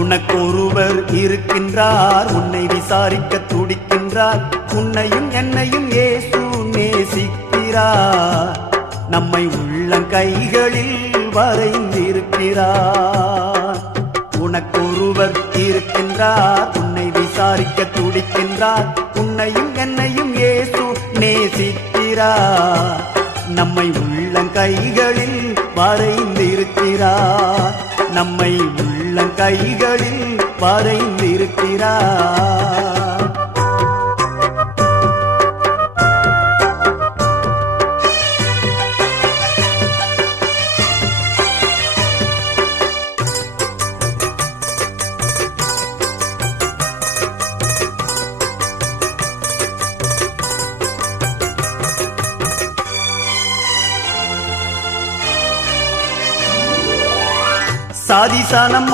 உனக்கொருவர் இருக்கின்றார், உன்னை விசாரிக்க துடிக்கின்றார். உன்னையும் என்னையும் இயேசு நேசிக்கிறார். நம்மை உள்ளங்கைகளில் வரைந்திருக்கிறார். உனக்கொருவர் இருக்கின்றார், உன்னை விசாரிக்க துடிக்கின்றார். உன்னையும் என்னையும் இயேசு நேசிக்கிறார். நம்மை உள்ளங்கைகளில் வரைந்திருக்கிறார். நம்மை உள்ளங்கைகளில் வரைந்திருக்கிறார். சாதிசானம்